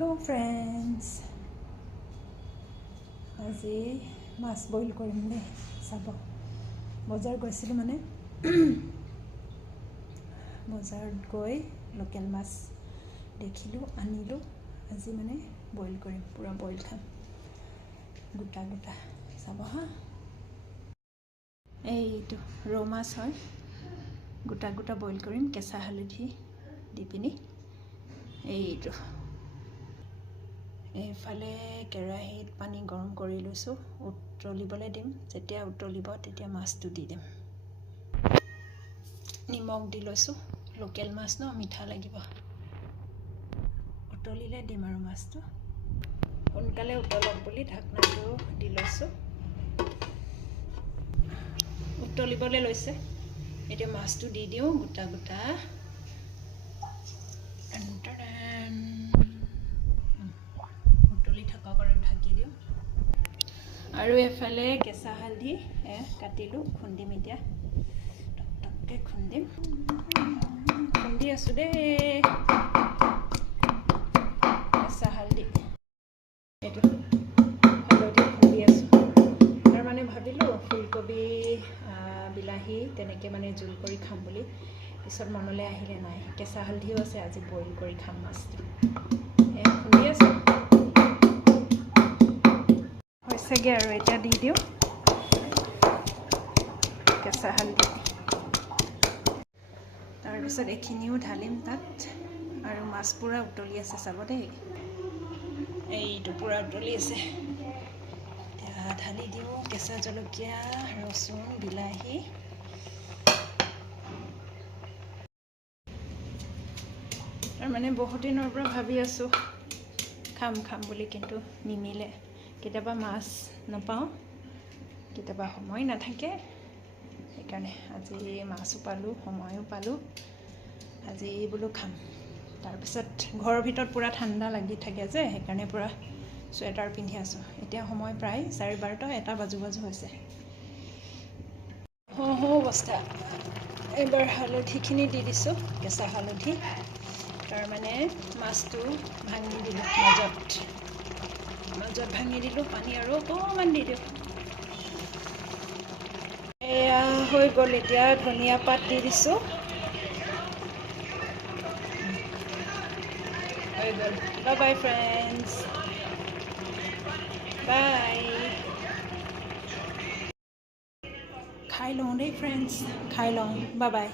Hello friends, আজি মাছ boil কৰিম দে চাব বজাৰ গৈছিলোঁ মানে বজাৰত গৈ লোকেল মাছ দেখিলোঁ আনিলোঁ আজি মানে বইল কৰিম পুৰা বইল খাম গোটা গোটা চাব হা এইটো ৰৌ মাছ হয় গোটা গোটা বইল কৰিম কেঁচা হালধি দি পিনি এইটো এইফালে কেৰাহীত পানী গৰম কৰি লৈছোঁ উতলিবলৈ দিম যেতিয়া উতলিব তেতিয়া মাছটো দি দিম নিমখ দি লৈছোঁ লোকেল মাছ ন মিঠা লাগিব উতলিলে দিম আৰু মাছটো সোনকালে উতলক বুলি ঢাকনাটো দি লৈছোঁ উতলিবলৈ লৈছে এতিয়া মাছটো দি দিওঁ গোটা গোটা আৰু এফালে কেঁচা হালধি কাটিলোঁ খুন্দিম এতিয়া টকটককৈ খুন্দি আছোঁ দেই কেঁচা হালধি এইটো হালধি খুন্দি আছোঁ তাৰ মানে ভাবিলোঁ ফুলকবি বিলাহী তেনেকৈ মানে জোল কৰি খাম বুলি পিছত মনলৈ আহিলে নাই কেঁচা হালধিও আছে আজি বইল কৰি খাম মাছটো খুন্দি আছোঁ হৈছেগৈ আৰু এতিয়া দি দিওঁ কেঁচা হালধি তাৰপিছত এইখিনিও ঢালিম তাত আৰু মাছ পূৰা উতলি আছে চাব দেই এইটো পূৰা উতলি আছে এতিয়া ঢালি দিওঁ কেঁচা জলকীয়া ৰচুন বিলাহী তাৰমানে বহুত দিনৰ পৰা ভাবি আছোঁ খাম বুলি কিন্তু নিমিলে কেতিয়াবা মাছ নাপাওঁ কেতিয়াবা সময় নাথাকে সেইকাৰণে আজি মাছো পালোঁ সময়ো পালোঁ আজি বোলো খাম তাৰপিছত ঘৰৰ ভিতৰত পূৰা ঠাণ্ডা লাগি থাকে যে সেইকাৰণে পূৰা চুৱেটাৰ পিন্ধি আছোঁ এতিয়া সময় প্ৰায় 12:30 এটা বাজু হৈছে অৱস্থা এইবাৰ হালধিখিনি দি দিছোঁ কেঁচা হালধি তাৰমানে মাছটো ভাঙি দিলোঁ মাজত ভাঙি দিলোঁ পানী আৰু অকণমান দি দিওঁ এয়া হৈ গ'ল এতিয়া ধনিয়া পাত দি দিছোঁ হৈ গ'ল বাই ফ্ৰেণ্ডছ বাই খাই লওঁ দেই ফ্ৰেণ্ডছ খাই লওঁ বাই